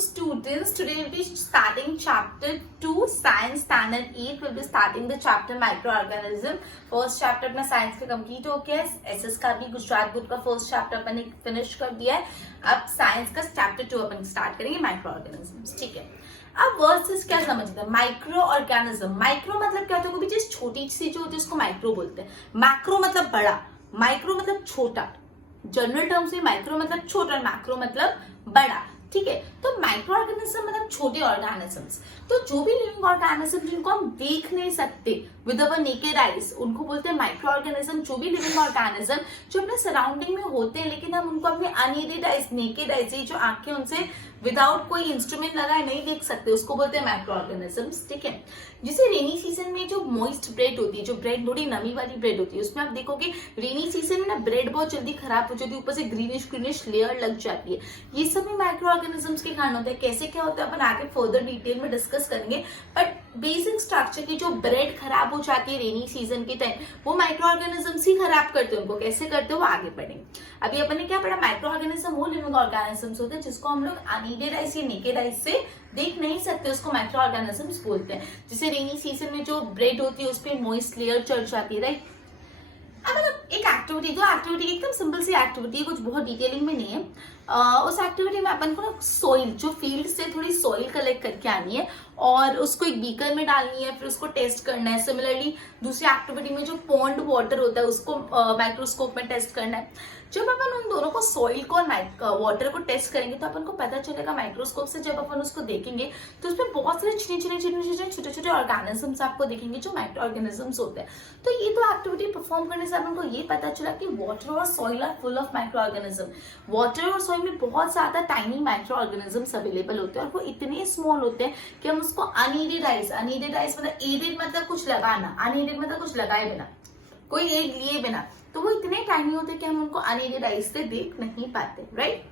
students, today we'll be starting chapter 2 science standard 8. We'll be starting the chapter microorganism. First chapter अपना science का complete हो गया है. SS का भी गुजरात बोर्ड का first chapter अपन ने finish कर दिया है. अब science का chapter 2 अपन start करेंगे microorganisms. ठीक है. अब वर्सेस क्या समझते हैं? Micro organism. माइक्रो मतलब क्या होता है? कोई भी चीज छोटी सी जो होती है उसको माइक्रो बोलते हैं. मैक्रो मतलब बड़ा, माइक्रो मतलब छोटा. जनरल टर्म से माइक्रो मतलब छोटा, मैक्रो मतलब बड़ा. ठीक है. तो माइक्रो ऑर्गेनिज्म मतलब छोटे ऑर्गेनिजम्स. तो जो भी लिविंग ऑर्गेनिज्म जिनको हम देख नहीं सकते विद अवर नेकेड आइज उनको बोलते हैं माइक्रो ऑर्गेनिज्म. जो भी लिविंग ऑर्गेनिज्म जो अपने सराउंडिंग में होते हैं लेकिन हम उनको अपने अनएडेड आइज, नेकेड आइज, जो आंखें उनसे विदाउट कोई इंस्ट्रूमेंट लगाए नहीं देख सकते उसको बोलते हैं माइक्रो ऑर्गेनिजम्स. ठीक है. जैसे रेनी सीजन में जो मॉइस्ट ब्रेड होती है, जो ब्रेड थोड़ी नमी वाली ब्रेड होती है, उसमें आप देखोगे रेनी सीजन में ना ब्रेड बहुत जल्दी खराब हो जाती है, ऊपर से ग्रीनिश लेयर लग जाती है. ये सब भी माइक्रो ऑर्गेनिजम्स के कारण होता है. कैसे क्या होता है अपन आगे फर्दर डिटेल में डिस्कस करेंगे. बट बेसिक स्ट्रक्चर की जो ब्रेड खराब हो जाती है रेनी सीजन के टाइम, वो माइक्रो ऑर्गेनिजम्स ही खराब करते हैं. उनको कैसे करते हो वो आगे पढ़ेंगे. अभी अपन ने क्या पढ़ा? माइक्रो ऑर्गेनिज्म वो लिविंग ऑर्गेनिजम्स होते हैं जिसको हम लोग अनएडेड आइज या नेकेड आइज से देख नहीं सकते, उसको माइक्रो ऑर्गेनिजम्स बोलते हैं. जैसे रेनी सीजन में जो ब्रेड होती है उस पर मॉइस्ट लेयर चढ़ जाती है, राइट. अब एक एक्टिविटी, जो एक्टिविटी एकदम सिंपल सी एक्टिविटी है, कुछ बहुत डिटेलिंग में नहीं है. उस एक्टिविटी में अपन को ना सॉइल, जो फील्ड से थोड़ी सॉइल कलेक्ट करके आनी है और उसको एक बीकर में डालनी है, फिर उसको टेस्ट करना है. सिमिलरली दूसरी एक्टिविटी में जो पॉन्ड वाटर होता है उसको माइक्रोस्कोप में टेस्ट करना है. जब अपन उन दोनों को, सॉइल को और वाटर को टेस्ट करेंगे तो अपन को पता चलेगा माइक्रोस्कोप से. जब अपन उसको देखेंगे तो उसमें बहुत सारे छोटे छोटे ऑर्गेनिजम्स आपको दिखेंगे जो माइक्रो ऑर्गेनिजम्स होते हैं. तो ये तो एक्टिविटी परफॉर्म करने से अपन को ये पता चला कि वाटर और soil are full of micro organism. Water और सॉइल में बहुत ज्यादा टाइनी माइक्रो ऑर्गेनिजम्स अवेलेबल होते हैं और वो इतने स्मॉल होते हैं कि हम उसको अनएडेड आइज मतलब एडेड मतलब कुछ लगाना, अनएडेड मतलब कुछ लगाए बिना, कोई एड लिए बिना, तो वो इतने टाइनी होते हैं कि हम उनको अनएडेड आइज से देख नहीं पाते, राइट.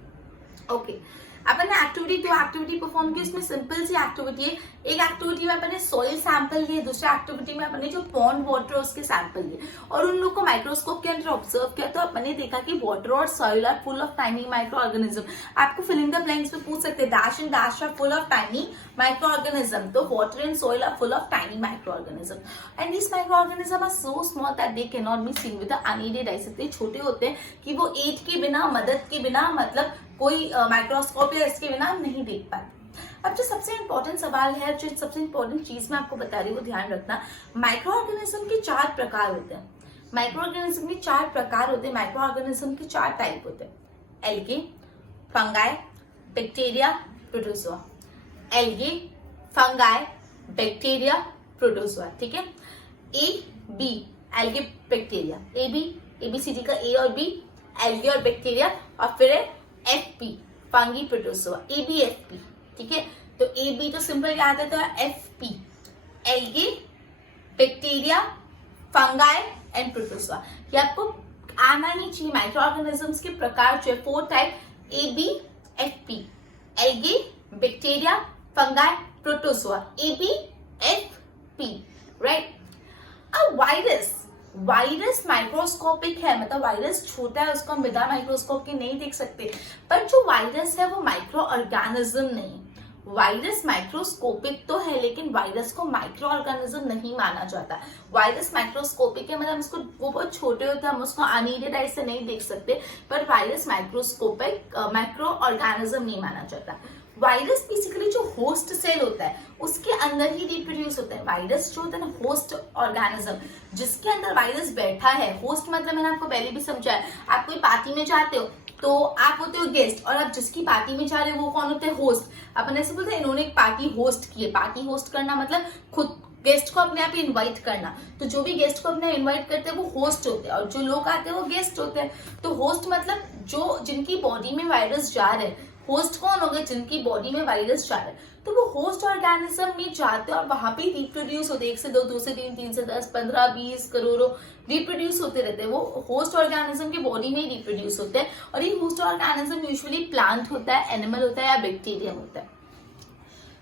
ओके. अपन ने एक्टिविटी परफॉर्म की. उसमें सिंपल सी एक्टिविटी है. एक एक्टिविटी में अपन ने सॉइल सैंपल लिए, दूसरी एक्टिविटी में अपन ने जो पॉन्ड वाटर उसके सैंपल लिए और उन लोग को माइक्रोस्कोप के अंदर ऑब्जर्व किया. तो अपन ने देखा कि वाटर और soil are full of tiny micro organism. आपको फिल इन द ब्लैंक्स में पूछ सकते हैं, dash and dash are full of tiny micro organism. तो water and soil are full of tiny micro organism and this micro organism are so small that they can not be seen with the unaided eyes. इतने छोटे होते हैं कि वो add के बिना, मदद के बिना, मतलब कोई माइक्रोस्कोप या इसके बिना हम नहीं देख पाते. अब जो सबसे इंपॉर्टेंट सवाल है, जो सबसे इंपॉर्टेंट चीज मैं आपको बता रही हूँ, ध्यान रखना. माइक्रो ऑर्गेनिज्म के 4 प्रकार होते हैं. माइक्रो ऑर्गेनिज्म के 4 प्रकार होते हैं. माइक्रो ऑर्गेनिज्म के 4 टाइप होते हैं. Algae, fungi, bacteria, protozoa. Algae, fungi, bacteria, protozoa. ठीक है. A B, algae, bacteria. ABCD का A और B, एल्गे और बैक्टीरिया, और फिर FP, फंगी, प्रोटोजोआ. ABFP. ठीक है. तो AB तो सिंपल याद है, तो FP, algae, bacteria, fungi and protozoa. ये आपको आना नहीं चाहिए. माइक्रो ऑर्गेनिजम्स के प्रकार जो है 4 type, ABFP, algae, bacteria, fungi, protozoa. ABFP, right. अब वायरस माइक्रोस्कोपिक है, मतलब वायरस छोटा है, उसको हम बिना माइक्रोस्कोप के नहीं देख सकते. पर जो वायरस है वो माइक्रो ऑर्गेनिज्म नहीं. वायरस माइक्रोस्कोपिक तो है लेकिन वायरस को माइक्रो ऑर्गेनिज्म नहीं माना जाता. वायरस माइक्रोस्कोपिक है, मतलब उसको, वो बहुत छोटे होते हैं, हम उसको अनएडेड आइज से नहीं देख सकते. पर वायरस माइक्रोस्कोपिक, माइक्रो ऑर्गेनिज्म नहीं माना जाता. वायरस बेसिकली जो होस्ट सेल होता है उसके अंदर ही रिप्रोड्यूस होता है. वायरस जो होता है ना, होस्ट ऑर्गेनिज्म, जिसके अंदर वायरस बैठा है. होस्ट मतलब मैंने आपको पहले भी समझाया. आप कोई पार्टी में जाते हो तो आप होते हो गेस्ट, और आप जिसकी पार्टी में जा रहे हो वो कौन होते हैं? होस्ट. अपन ऐसे बोलते हैं इन्होंने एक पार्टी होस्ट की है. पार्टी होस्ट करना मतलब खुद गेस्ट को अपने आप इनवाइट करना. तो जो भी गेस्ट को अपने इनवाइट करते हैं वो होस्ट होते हैं और जो लोग आते हैं वो गेस्ट होते हैं. तो होस्ट मतलब जो जिनकी बॉडी में वायरस जा रहे हैं. होस्ट कौन हो गए? जिनकी बॉडी में वायरस जा रहा है. तो वो होस्ट ऑर्गेनिज्म में जाते हैं और वहां पे रिप्रोड्यूस होते हैं. 1 से 2, 2 से 3, 3 से 10, 15, 20 करोड़ों रिप्रोड्यूस होते रहते हैं. वो होस्ट ऑर्गेनिज्म की बॉडी में ही रिप्रोड्यूस होते हैं. और ये होस्ट ऑर्गेनिज्म यूजुअली प्लांट होता है, एनिमल होता है या बैक्टीरियम होता है.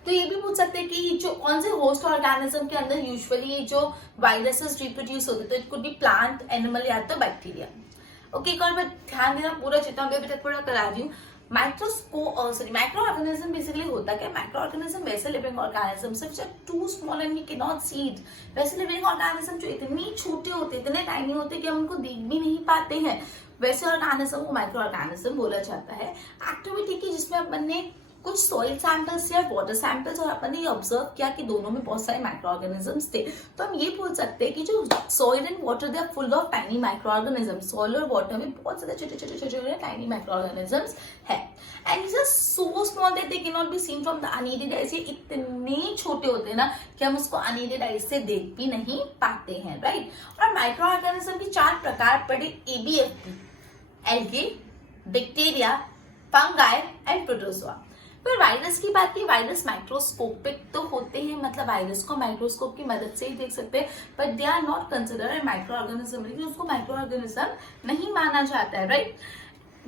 तो ये भी पूछ सकते हैं कि जो कौन से होस्ट ऑर्गेनिज्म के अंदर यूजुअली जो वायरसेस रिप्रोड्यूस होते हैं. तो it could be plant, animal या तो बैक्टीरिया. ओके. एक और मैं ध्यान देना, पूरा जितना भी अभी तक पूरा करा रही हूँ. माइक्रो ऑर्गेनिज्म बेसिकली होता क्या? माइक्रो ऑर्गेनिज्म वैसे लिविंग ऑर्गेनिज्म सिर्फ too small and we can not see it, वैसे लिविंग ऑर्गेनिज्म जो इतनी छोटे होते, इतने टाइनी होते कि हम उनको देख भी नहीं पाते हैं, वैसे ऑर्गेनिज्म को माइक्रो ऑर्गेनिज्म बोला जाता है। एक्टिविटी की जिसमें अपन ने कुछ सॉइल सैंपल्स या वाटर सैंपल्स और अपन ने ये ऑब्जर्व किया कि दोनों में बहुत सारे माइक्रो ऑर्गेनिजम्स थे, तो हम ये बोल सकते हैं कि जो soil and water they are full of tiny micro organisms. Soil और वाटर में बहुत सारे छोटे छोटे छोटे छोटे टाइनी माइक्रो ऑर्गेनिजम्स है and is so small that they can not be seen from the unaided eyes. ये इतने छोटे होते हैं ना कि हम उसको अनएडेड आईज से देख भी नहीं पाते हैं, राइट। और माइक्रो ऑर्गेनिज्म के 4 प्रकार पड़े, ABFP, algae, bacteria, fungi and protozoa. पर वायरस की बात की, वायरस माइक्रोस्कोपिक तो होते हैं, मतलब वायरस को माइक्रोस्कोप की मदद से ही देख सकते हैं, but they are not considered a micro organism, लेकिन उसको माइक्रो ऑर्गेनिज्म नहीं माना जाता है, right.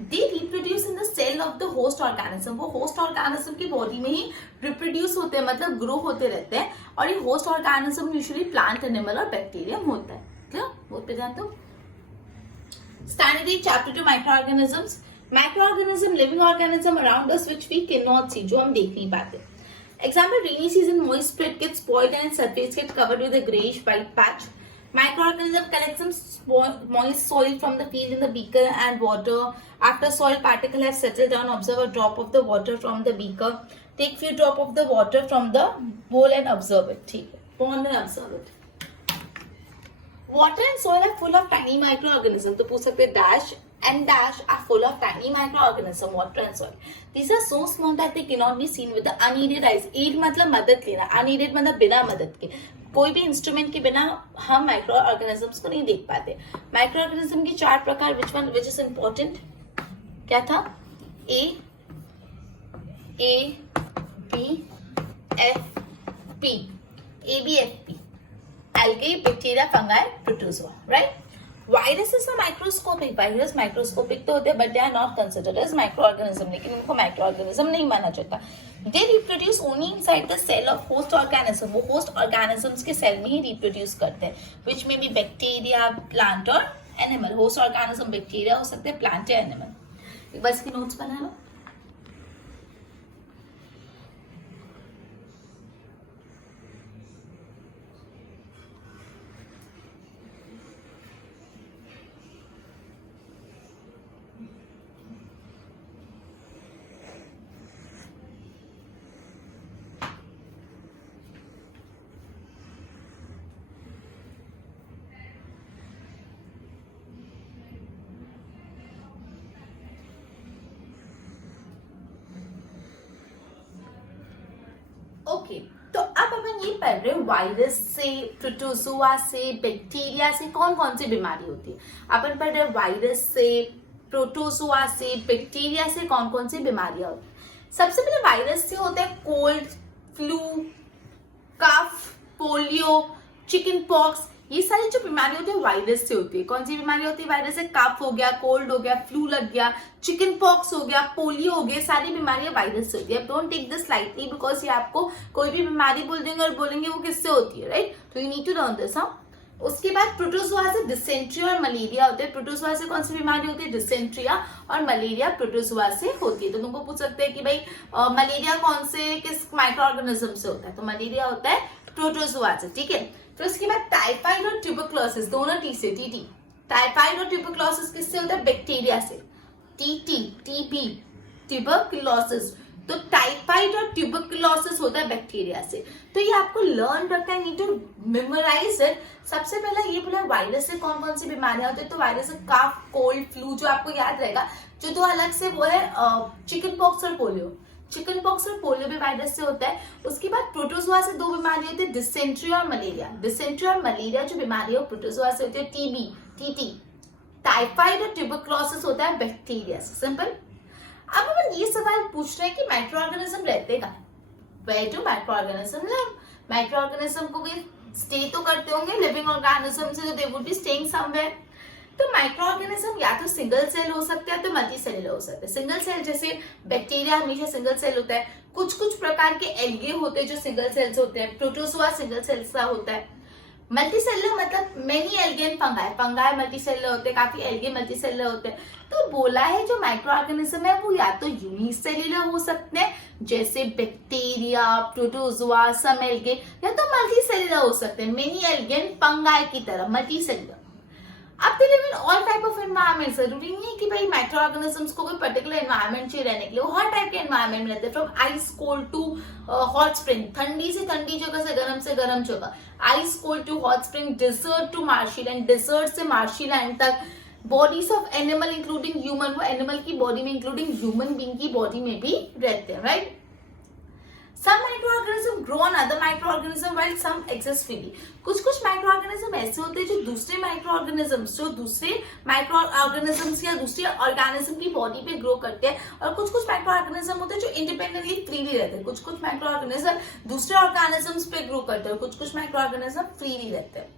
They reproduce in the cell of the host organism, वो होस्ट ऑर्गेनिज्म की बॉडी में ही रिप्रोड्यूस होते हैं, मतलब ग्रो होते रहते हैं। और ये host organism usually plant, animal or bacterium होता है। क्लियर? वो पे ध्यान दो। Standard 8 chapter 2 micro organisms. Microorganism living organism around us which we can not see, जो हम देख नहीं पाते। Example, rainy season moist spread gets spoiled and its surface gets covered with a grayish white patch. Microorganism collect some moist soil from the field in the beaker and water. After soil particle has settled down, observe a drop of the water from the beaker. Take few drop of the water from the bowl and observe it. ठीक है, pond and observe it. Water and soil are full of tiny microorganisms. तो पूछ सकते हैं dash and dash are full of tiny microorganisms, water and soil. These are so small that they cannot be seen with the unaided eyes. Aid मतलब मदद लेना, unaided मतलब बिना मदद के, कोई भी इंस्ट्रूमेंट के बिना हम माइक्रो ऑर्गेनिजम्स को नहीं देख पाते। माइक्रो ऑर्गेनिज्म के 4 प्रकार, विच इज इंपॉर्टेंट? क्या था? A B F P, ABFP, algae, bacteria, fungi, protozoa, right? Viruses are microscopic. Virus microscopic तो होते हैं, but they are not considered as micro organism, लेकिन उनको माइक्रो ऑर्गेनिज्म नहीं माना जाता। They reproduce only inside the cell of host organism, वो host organisms के सेल में ही रिप्रोड्यूस करते हैं, विच में बी बैक्टीरिया, प्लांट और एनिमल। होस्ट ऑर्गेनिज्म बैक्टीरिया हो सकते हैं, प्लांट या एनिमल। एक बार इसके नोट्स बना लो। ओके, तो अब अपन ये पढ़ रहे हैं वायरस से, प्रोटोजोआ से, बैक्टीरिया से कौन कौन सी बीमारी होती है। अपन पढ़ रहे हैं वायरस से, प्रोटोजोआ से, बैक्टीरिया से कौन कौन सी बीमारियां होती है। सबसे पहले वायरस से होता है कोल्ड, फ्लू, कफ, पोलियो, चिकन पॉक्स। ये सारी जो बीमारी होती है वायरस से होती है। कौन सी बीमारी होती है वायरस से? कफ हो गया, कोल्ड हो गया, फ्लू लग गया, चिकन पॉक्स हो गया, पोलियो हो गया, सारी बीमारियां वायरस से होती है। Don't take this lightly, because ये आपको कोई भी बीमारी बोल देंगे और बोलेंगे वो किससे होती है, राइट। तो you need to learn this. उसके बाद प्रोटोजोआ से डिसेंट्री और मलेरिया होते हैं। प्रोटोजोआ से कौन सी बीमारी होती है? डिसेंट्रिया। और मलेरिया प्रोटोजोआ से होती है। तो तुमको पूछ सकते हैं कि भाई मलेरिया कौन से, किस माइक्रो ऑर्गेनिज्म से होता है? तो मलेरिया होता है प्रोटोजोआ से, ठीक है। फिर उसके बाद टाइफाइड और ट्यूबरक्लोसिस, दोनों टी से, टीटी। टाइफाइड और ट्यूबरक्लोसिस किससे होता है? बैक्टीरिया से। TB, tuberculosis. तो टाइफाइड और ट्यूबरक्लोसिस होता है बैक्टीरिया से। तो ये आपको लर्न रखना है, नीड टू मेमोराइज इट। सबसे पहले ये बोला वायरस से कौन कौन सी बीमारियां होती है। तो वायरस से कफ, कोल्ड, फ्लू जो आपको याद रहेगा। जो 2 अलग से वो है चिकन पॉक्स और पोलियो। चिकन पॉक्स और पोलियो भी वायरस से होता है। उसके बाद प्रोटोजोआ से 2 बीमारी होती है, डिसेंट्री और मलेरिया। डिसेंट्री और मलेरिया जो बीमारी है प्रोटोजोआ से होती है। TB, TT. टाइफाइड और ट्यूबरक्लोसिस होता है बैक्टीरिया से। सिंपल। अब हम ये सवाल पूछ रहे हैं कि माइक्रो ऑर्गेनिज्म रहते कहाँ? Where do micro organism live? Micro organism को भी स्टे तो करते होंगे लिविंग ऑर्गेनिज्म से, तो they would be staying somewhere. तो माइक्रो ऑर्गेनिज्म या तो सिंगल सेल हो सकता है, तो मल्टी सेलुलर हो सकता है। सिंगल सेल जैसे बैक्टीरिया हमेशा सिंगल सेल होता है। कुछ कुछ प्रकार के एल्गे होते हैं जो सिंगल सेल्स होते हैं। प्रोटोजोआ सिंगल सेल सा होता है। मल्टीसेलुलर मतलब many algae fungi, fungi multicellular होते हैं, काफी एल्गे मल्टीसेलुलर होते हैं। तो बोला है जो माइक्रो ऑर्गेनिज्म है वो या तो यूनिसेल्युलर हो सकते हैं जैसे बैक्टीरिया, प्रोटोजोआ, सम एल्गे, या तो मल्टीसेलुलर हो सकते हैं मेनी एल्गे फंगाई की तरह मल्टीसेलुलर। अब दे live in all type of environment, जरूरी नहीं है कि भाई माइक्रो ऑर्गेनिजम्स को कोई पर्टिकुलर एनवायरमेंट चाहिए रहने के लिए, वो हर टाइप के एनवायरमेंट में रहते हैं, from ice cold to hot spring, ठंडी से ठंडी जगह से गर्म जगह, ice cold to hot spring, desert to marshy land, desert से मार्शी लैंड तक, bodies of animal including human, वो एनिमल की बॉडी में इंक्लूडिंग ह्यूमन बीइंग की बॉडी में भी रहते हैं, right. Some microorganisms grow on other microorganisms while some exist freely. कुछ माइक्रोऑर्गेनिज्म ऐसे होते हैं जो दूसरे माइक्रोऑर्गेनिजम्स या दूसरे ऑर्गेनिज्म की बॉडी पे ग्रो करते हैं, और कुछ माइक्रोऑर्गेनिज्म होते हैं जो इंडिपेंडेंटली फ्रीली रहते हैं। कुछ माइक्रोऑर्गेनिज्म दूसरे ऑर्गेनिजम्स पे ग्रो करते हैं, कुछ माइक्रोऑर्गेनिज्म फ्रीली रहते हैं।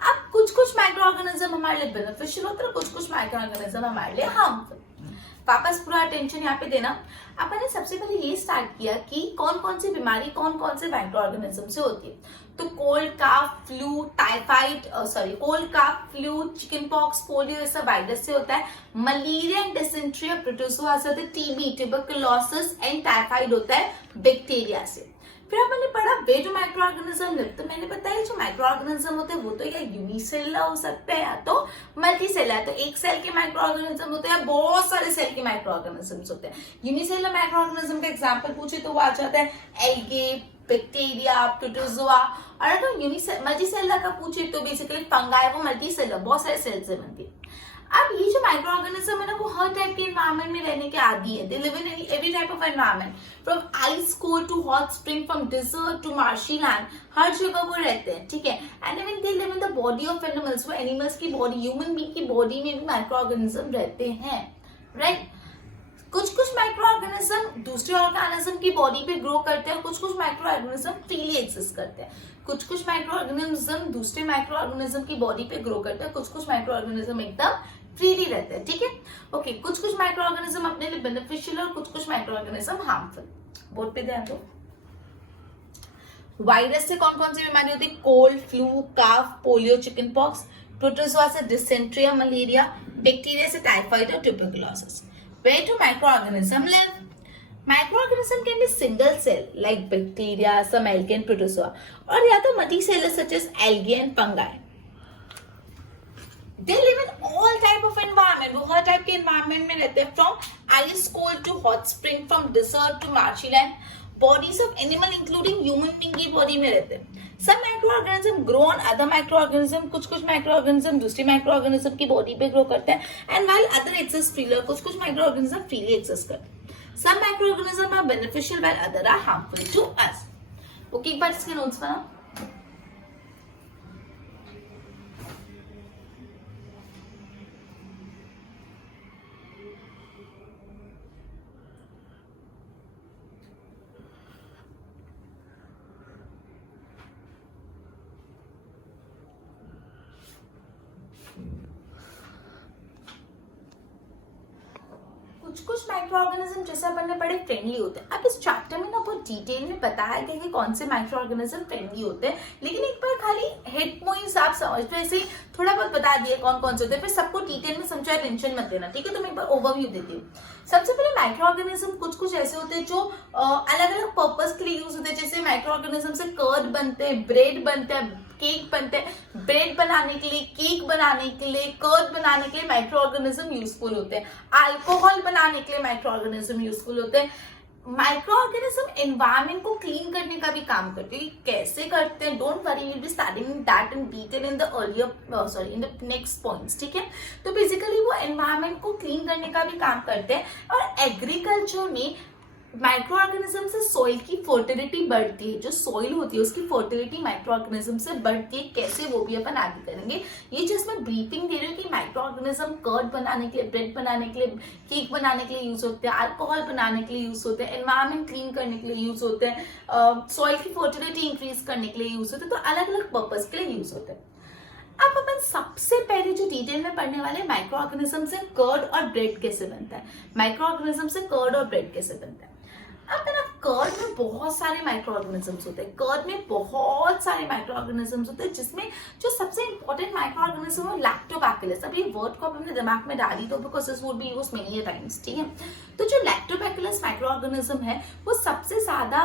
अब कुछ माइक्रोऑर्गेनिज्म हमारे लिए बेनिफिशियल होते हैं, कुछ माइक्रोऑर्गेनिज्म हमारे लिए हार्मफुल। वापस पूरा अटेंशन यहाँ पे देना। अपन ने सबसे पहले ये स्टार्ट किया कि कौन कौन सी बीमारी कौन कौन से माइक्रो ऑर्गेनिज्म से होती है। तो कोल्ड काफ फ्लू, कोल्ड काफ फ्लू, चिकन पॉक्स, पोलियो, ये सब वायरस से होता है। मलेरिया एंड डिसेंट्री, प्रोटोजोआ से होता है। टीबी, ट्यूबरकुलोसिस एंड टाइफाइड होता है बैक्टीरिया से। फिर मैंने पढ़ा वे जो माइक्रो ऑर्गेनिज्म लिव, तो मैंने बताया जो माइक्रो ऑर्गेनिज्म होते हैं वो तो या यूनिसेलुलर हो सकते हैं या तो मल्टीसेलुलर। तो एक सेल के माइक्रो ऑर्गेनिज्म होते हैं, बहुत सारे सेल के माइक्रो ऑर्गेनिजम्स होते हैं। यूनिसेलुलर माइक्रो ऑर्गेनिज्म का एग्जांपल पूछे तो वो आ जाता है एल्गे, बैक्टीरिया, प्रोटोजोआ। और अगर मल्टीसेलुलर का पूछे तो बेसिकली फंगाई, वो मल्टीसेलुलर बहुत सारे सेल से बनती है। अब ये जो माइक्रो ऑर्गेनिज्म है ना वो हर टाइप के एनवायरमेंट में रहने के आदी है। They live in every type of environment, from ice cold to hot spring, from desert to marshy land, हर जगह वो रहते हैं, ठीक है। And even they live in the body of animals, वो एनिमल्स की बॉडी, ह्यूमन बीइंग की बॉडी में भी माइक्रो ऑर्गेनिज्म रहते हैं, राइट। कुछ माइक्रो ऑर्गेनिज्म दूसरे ऑर्गेनिज्म की बॉडी पे ग्रो करते हैं, कुछ माइक्रो ऑर्गेनिज्म फ्रीली एग्जिस्ट करते हैं। कुछ माइक्रो ऑर्गेनिज्म दूसरे माइक्रो ऑर्गेनिज्म की बॉडी पे ग्रो करते हैं, कुछ माइक्रो ऑर्गेनिज्म एकदम फ्रीली रहते हैं, ठीक है। ओके, कुछ माइक्रो ऑर्गेनिज्म अपने लिए बेनिफिशियल और कुछ माइक्रो ऑर्गेनिज्म हार्मफुल। बोर्ड पे ध्यान दो। वायरस से कौन कौन सी बीमारी होती है? कोल्ड, फ्लू, काफ, पोलियो, चिकन पॉक्स। प्रोटोजोआ से डिसेंट्री, मलेरिया। बैक्टीरिया से टाइफाइड और tuberculosis. Where do microorganisms live? Microorganism can be single cell like bacteria, some algae and protozoa, or या तो multicellular such as algae and fungi. They live in all type of environment. वो हर type के environment में रहते हैं, from ice cold to hot spring, from desert to marshy land. Bodies of animal including human being की body में रहते हैं. Some microorganism grow on other microorganism. कुछ microorganism दूसरी microorganism की body पे grow करते हैं. And while other exist freely, कुछ microorganism freely exist करते हैं. Some microorganism are beneficial while other are harmful to us. Okay, एक बार इसके notes बनाओ. कुछ माइक्रो ऑर्गेनिज्म जैसे अपन ने पढ़े फ्रेंडली होते हैं। अब इस चैप्टर में ना बहुत डिटेल में बताया गया कि कौन से माइक्रो ऑर्गेनिज्म फ्रेंडली होते हैं, लेकिन एक बार खाली हेड पॉइंट्स आप समझ पे ऐसे थोड़ा बहुत बता दिए कौन कौन से होते हैं, फिर सबको डिटेल में समझा, टेंशन मत लेना, ठीक है। तो मैं एक बार ओवरव्यू देती हूँ। सबसे पहले माइक्रो ऑर्गेनिज्म कुछ ऐसे होते हैं जो अलग अलग पर्पज के लिए यूज होते हैं। जैसे माइक्रो ऑर्गेनिज्म से कर्ड बनते हैं, ब्रेड बनते हैं, केक बनते हैं। ब्रेड बनाने के लिए, केक बनाने के लिए, कर्ड बनाने के लिए माइक्रो ऑर्गेनिज्म यूजफुल होते हैं। अल्कोहल बनाने के लिए माइक्रो ऑर्गेनिज्म यूजफुल होते हैं। माइक्रो ऑर्गेनिज्म एनवायरमेंट को क्लीन करने का भी काम करते हैं। कैसे करते हैं? Don't worry, will be starting that in detail in the in the next points, ठीक है। तो बेसिकली वो एनवायरमेंट को क्लीन करने का भी काम करते हैं। और एग्रीकल्चर में माइक्रो ऑर्गेनिज्म से सॉइल की फर्टिलिटी बढ़ती है। जो सॉइल होती है उसकी फर्टिलिटी माइक्रो ऑर्गेनिज्म से बढ़ती है। कैसे, वो भी अपन आगे करेंगे। ये जिसमें ब्रीफिंग दे रही हूँ कि माइक्रो ऑर्गेनिज्म कर्ड बनाने के लिए, ब्रेड बनाने के लिए, केक बनाने के लिए यूज होते हैं, अल्कोहल बनाने के लिए यूज होते हैं, एनवायरमेंट क्लीन करने के लिए यूज होते हैं, सॉइल की फर्टिलिटी इंक्रीज करने के लिए यूज होते हैं। तो अलग अलग पर्पज के लिए यूज होते हैं। अब अपन सबसे पहले जो डिटेल में पढ़ने वाले माइक्रो ऑर्गेनिज्म से कर्ड और ब्रेड कैसे बनता है। माइक्रो ऑर्गेनिज्म से कर्ड और ब्रेड कैसे बनता है। अब मेरा कर्ड कर्ड में बहुत सारे माइक्रो ऑर्गेनिजम्स होते हैं, कर्ड में बहुत सारे माइक्रो ऑर्गेनिजम्स होते हैं, जिसमें जो सबसे इंपॉर्टेंट माइक्रो ऑर्गेनिज्म है लैक्टोबैसिलस। अब ये वर्ड को अपने दिमाग में डाली दो because this would be used many times, ठीक है। तो जो लैक्टोबैसिलस माइक्रो ऑर्गेनिज्म है वो सबसे ज्यादा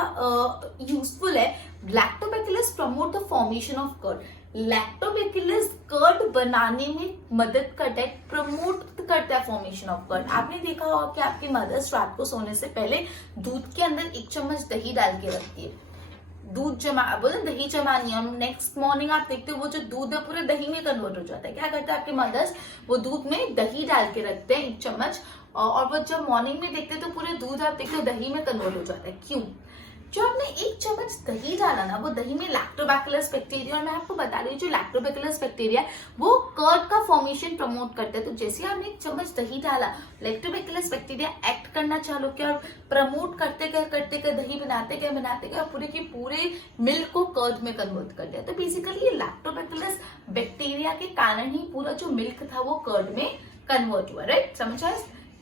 यूजफुल है। Lactobacillus promote the formation of curd. Lactobacillus curd बनाने में मदद करता है, प्रमोट करता है फॉर्मेशन ऑफ कर्ड। आपने देखा होगा कि आपकी मदर्स रात को सोने से पहले दूध के अंदर 1 चम्मच दही डाल के रखती है, दूध जमा, बोले दही जमानी है। नेक्स्ट मॉर्निंग आप देखते हो वो जो दूध है पूरे दही में कन्वर्ट हो जाता है। क्या करते हैं आपके मदर्स, वो दूध में दही डाल के रखते हैं 1 चम्मच, और वो जब मॉर्निंग में देखते हैं तो पूरे दूध आप देखते हो दही में कन्वर्ट हो जाता है। क्यों? जो आपने 1 चम्मच दही डाला ना, वो दही में लैक्टोबैसिलस बैक्टीरिया, और मैं आपको बता रही हूँ जो लैक्टोबैसिलस बैक्टीरिया वो कर्ड का फॉर्मेशन प्रमोट करते हैं। तो जैसे आपने 1 चम्मच दही डाला, लैक्टोबैसिलस बैक्टीरिया एक्ट करना चालू किया और प्रमोट करते गए दही बनाते गए पूरे की पूरे मिल्क को कर्ड में कन्वर्ट कर दिया। तो बेसिकली ये लैक्टोबैसिलस बैक्टीरिया के कारण ही पूरा जो मिल्क था वो कर्ड में कन्वर्ट हुआ, राइट? समझ आया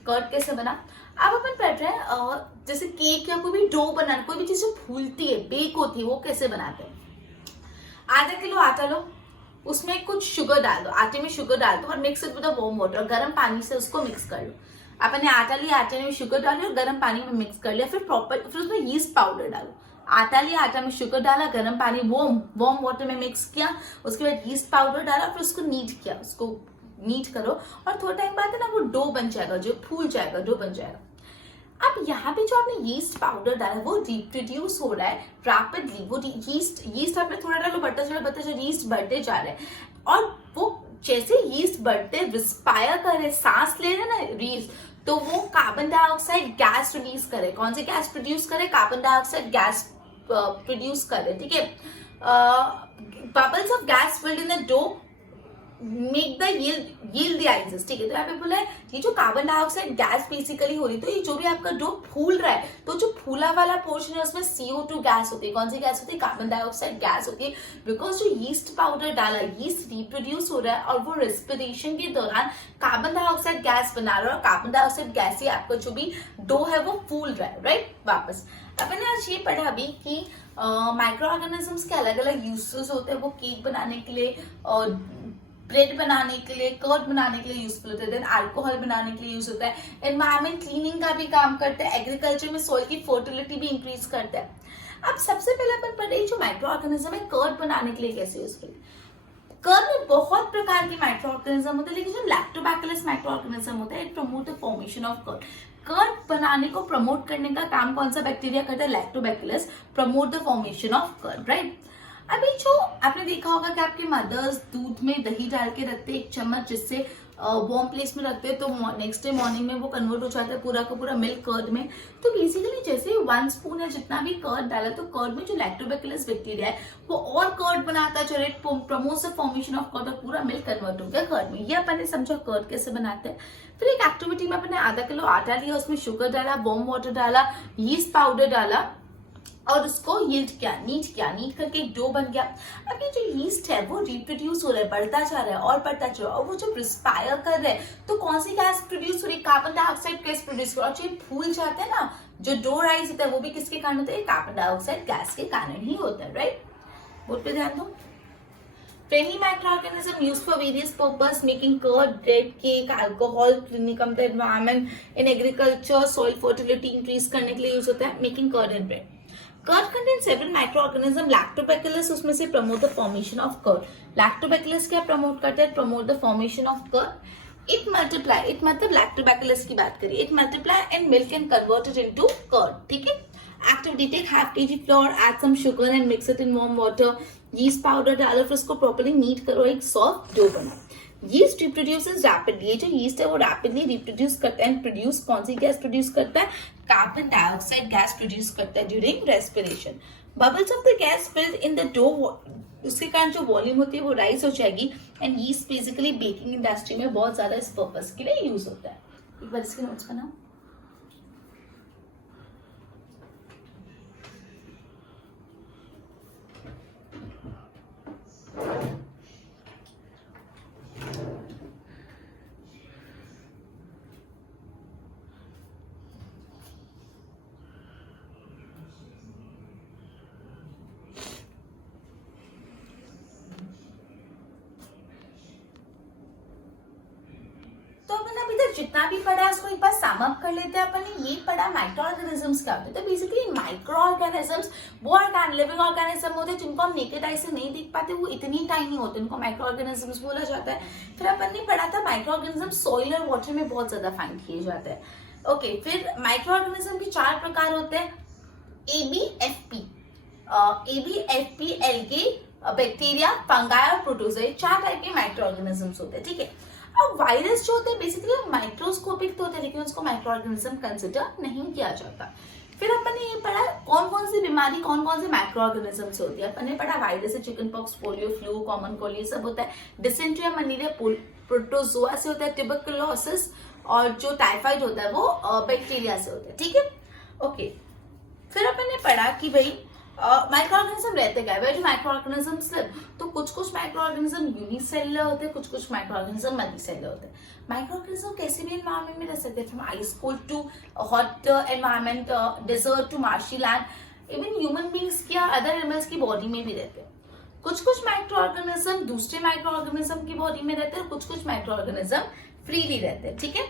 कर्ड कैसे बना? अब अपन पढ़ रहे हैं जैसे केक या कोई भी डो बनाना, कोई भी चीज जो फूलती है, बेक होती है, वो कैसे बनाते हैं। आधा किलो आटा लो, उसमें कुछ शुगर डाल दो, आटे में शुगर डाल दो और mix it with warm water, गर्म पानी से उसको मिक्स कर लो। आपने आटा लिया, आटे में शुगर डालो और गर्म पानी में मिक्स कर लिया, फिर उसमें यीस्ट पाउडर डालो। आटा लिया, आटा में शुगर डाला, गर्म पानी वार्म वाटर में मिक्स किया, उसके बाद यीस्ट पाउडर डाला, फिर उसको नीट किया, उसको नीट करो और थोड़ा टाइम बाद है ना वो डो बन जाएगा, जो फूल जाएगा, डो बन जाएगा। अब यहाँ पे जो आपने यीस्ट पाउडर डाला वो रिप्रोड्यूस हो रहा है रैपिडली। वो यीस्ट आपने थोड़ा डालो, बढ़ता चला यीस्ट बढ़ते जा रहे हैं, और वो जैसे यीस्ट बढ़ते रिस्पायर कर रहे, सांस ले रहे ना यीस्ट, तो वो कार्बन डाइऑक्साइड गैस रिलीज करे। कौन सी गैस प्रोड्यूस करे? कार्बन डाइऑक्साइड गैस प्रोड्यूस करे, ठीक है। Bubbles of gas filled in the dough make the yield the ices, ठीक है। तो यहाँ पे बोला है ये जो कार्बन डाइऑक्साइड गैस बेसिकली हो रही, तो ये जो भी आपका डो फूल रहा है, तो जो फूला वाला पोर्शन है उसमें CO2 गैस होती है। कौन सी गैस होती है? कार्बन डाइऑक्साइड गैस होती है। बिकॉज जो यीस्ट पाउडर डाला, यीस्ट रिप्रोड्यूस हो रहा है और वो रेस्पिरेशन के दौरान कार्बन डाइऑक्साइड गैस बना रहा है, और कार्बन डाइऑक्साइड गैस ही आपका जो भी डो है वो फूल रहा है, राइट? वापस अपन आज ये पढ़ा अभी कि माइक्रो ऑर्गेनिजम्स के अलग अलग यूजेस होते हैं। वो केक बनाने के लिए और ब्रेड बनाने के लिए, कर्ड बनाने के लिए यूजफुल होता है, देन अल्कोहल बनाने के लिए यूज होता है, एनवायरमेंट क्लीनिंग का भी काम करता है, एग्रीकल्चर में सॉइल की फर्टिलिटी भी इंक्रीज करता है। अब सबसे पहले अपन पढ़ रहे जो माइक्रो ऑर्गेनिज्म है कर्ड बनाने के लिए कैसे यूजफुल है। कर्ड में बहुत प्रकार के माइक्रो ऑर्गेनिज्म होते हैं, लेकिन जो लैक्टोबैसिलस माइक्रो ऑर्गेनिज्म होता है it promote the formation of curd. Curd बनाने को प्रमोट करने का काम कौन सा बैक्टीरिया करता है? Lactobacillus promote the formation of curd, right? अभी जो आपने देखा होगा कि आपके मदर्स दूध में दही डाल के रखते हैं 1 चम्मच, जिससे वार्म प्लेस में रखते हैं, तो नेक्स्ट डे मॉर्निंग में वो कन्वर्ट हो जाता है पूरा का पूरा मिल्क कर्ड में। तो बेसिकली जैसे 1 स्पून है जितना भी कर्ड डाला, तो कर्ड में जो लैक्टोबैसिलस बैक्टीरिया है वो और कर्ड बनाता है, it promotes the formation of curd, और पूरा मिल्क कन्वर्ट हो गया कर्ड में। ये अपन ने समझा कर्ड कैसे बनाते हैं। फिर एक एक्टिविटी में अपने आधा किलो आटा लिया, उसमें शुगर डाला, वार्म वाटर डाला, यीस्ट पाउडर डाला और उसको यील्ड किया, नीट करके एक डो बन गया। अब ये जो यीस्ट है वो रिप्रोड्यूस हो रहा है, बढ़ता जा रहा है और बढ़ता जा रहा है, और वो जब रिस्पायर कर रहे हैं तो कौन सी गैस प्रोड्यूस हो रही है? कार्बन डाइऑक्साइड गैस प्रोड्यूस हो रहा है। और जो फूल जाते हैं ना, जो डो राइज होता है, वो भी किसके कारण होता है? कार्बन डाइऑक्साइड गैस के कारण ही होता है, राइट? बोर्ड पे ध्यान दो। Friendly microorganism used for various purpose, making curd, bread, cake, alcohol, cleaning the environment, in agriculture, soil fertility increase करने के लिए यूज होता है, making curd and bread. Curd contain several microorganism. Lactobacillus उसमें से promote the formation of curd. Lactobacillus क्या promote करता है? Promote the formation of curd. It multiply, it मतलब लैक्टोबैसिलस की बात करिए, it multiply and milk and convert it into curd, ठीक है। Activity take half KG flour, add some sugar and mix it in warm water, yeast powder डालो, फिर उसको properly knead करो, एक सॉफ्ट डो बनाओ। यीस्ट रिप्रोड्यूसेस रैपिडली, ये जो यीस्ट है वो रैपिडली रिप्रोड्यूस करता है, प्रोड्यूस कौन सी गैस प्रोड्यूस करता है? कार्बन डाइऑक्साइड गैस प्रोड्यूस करता है during respiration. Bubbles of the gas filled in the dough, उसके कारण जो वॉल्यूम होती है वो राइज हो जाएगी, and yeast basically baking industry में बहुत ज्यादा इस पर्पस के लिए यूज होता है। एक बार इसके नोट्स बनाओ। जितना भी पढ़ा है उसको एक बार सम अप कर लेते हैं अपन ने। ये पढ़ा माइक्रो ऑर्गेनिजम्स क्या होते हैं। तो बेसिकली माइक्रो ऑर्गेनिजम्स वो लिविंग ऑर्गेनिज्म होते हैं जिनको हम नेकेड आई से नहीं देख पाते, वो इतनी टाइनी होते हैं, उनको माइक्रो ऑर्गेनिजम्स बोला जाता है। फिर अपन ने पढ़ा था माइक्रो ऑर्गेनिज्म सॉइल और वाटर में बहुत ज्यादा फाइंड किए जाते हैं। ओके, फिर माइक्रो ऑर्गेनिज्म के 4 प्रकार होते हैं, ABFP, ABFP, algae, bacteria, fungi और प्रोटोजोआ, 4 टाइप के माइक्रो ऑर्गेनिजम्स होते हैं। ठीक है, अब वायरस जो होते हैं बेसिकली माइक्रोस्कोपिक तो होते हैं, लेकिन उसको माइक्रो ऑर्गेनिज्म कंसिडर नहीं किया जाता। फिर अपन ने ये पढ़ा कौन कौन सी बीमारी कौन कौन से माइक्रो ऑर्गेनिज्म से होती है। अपन ने पढ़ा वायरस से chicken pox, polio, flu, common cold, ये सब होता है। डिसेंट्री, मलेरिया प्रोटोजोआ से होता है। ट्यूबरकुलोसिस और जो टाइफाइड होता है वो बैक्टीरिया से होता है। ठीक है, ओके। फिर अपन ने पढ़ा कि भाई माइक्रो ऑर्गेनिज्म रहते क्या है, जो माइक्रो ऑर्गेनिज्म्स तो कुछ माइक्रो ऑर्गेनिज्म यूनिसेलुलर होते हैं, कुछ माइक्रो ऑर्गेनिज्म मल्टीसेलुलर होते हैं। माइक्रो ऑर्गेनिज्म कैसे भी एनवायरमेंट में रह सकते हैं, from ice cold to hot environment, desert to marshy land, even human beings की अदर एनिमल्स की बॉडी में भी रहते हैं। कुछ माइक्रो ऑर्गेनिज्म दूसरे माइक्रो ऑर्गेनिज्म की बॉडी में रहते हैं, और कुछ माइक्रो ऑर्गेनिज्म फ्रीली रहते हैं। ठीक है,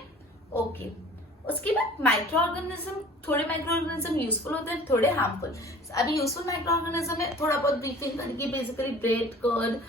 ओके। उसके बाद माइक्रो ऑर्गेनिज्म, थोड़े माइक्रो ऑर्गेनिज्म यूजफुल होते हैं, थोड़े हार्मफुल। अभी यूजफुल माइक्रो ऑर्गेनिज्म में थोड़ा बहुत ब्रीफिंग करके, बेसिकली ब्रेड, कर्ड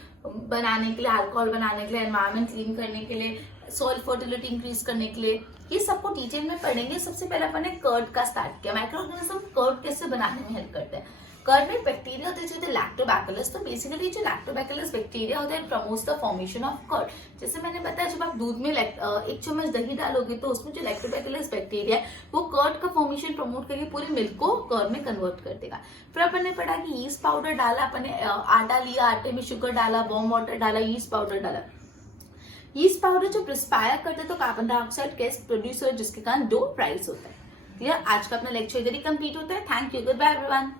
बनाने के लिए, अल्कोहल बनाने के लिए, एनवायरमेंट क्लीन करने के लिए, सॉइल फर्टिलिटी इंक्रीज करने के लिए, ये सबको डिटेल में पढ़ेंगे। सबसे पहले अपन ने कर्ड का स्टार्ट किया। माइक्रो ऑर्गेनिज्म कर्ड कैसे बनाने में हेल्प करते हैं। कर्ड में बैक्टीरिया होते हैं जो होते लैक्टोबैसिलस। तो बेसिकली जो लैक्टोबैसिलस बैक्टीरिया होता है promotes the formation of curd. जैसे मैंने बताया, जब आप दूध में 1 चम्मच दही डालोगे तो उसमें जो लैक्टोबैसिलस बैक्टीरिया है वो कर्ड का फॉर्मेशन प्रमोट करके पूरे मिल्क को कर्ड में कन्वर्ट कर देगा। फिर अपन ने पढ़ा कि यीस्ट पाउडर डाला, अपन ने आटा लिया, आटे में शुगर डाला, वार्म वाटर डाला, यीस्ट पाउडर डाला। यीस्ट पाउडर जो प्रिस्पायर करते हैं तो कार्बन डाइऑक्साइड गैस प्रोड्यूस हो, जिसके कारण डो राइज होता है। क्लियर, आज का अपना लेक्चर इधर ही कंप्लीट होता है। Thank you, good bye everyone.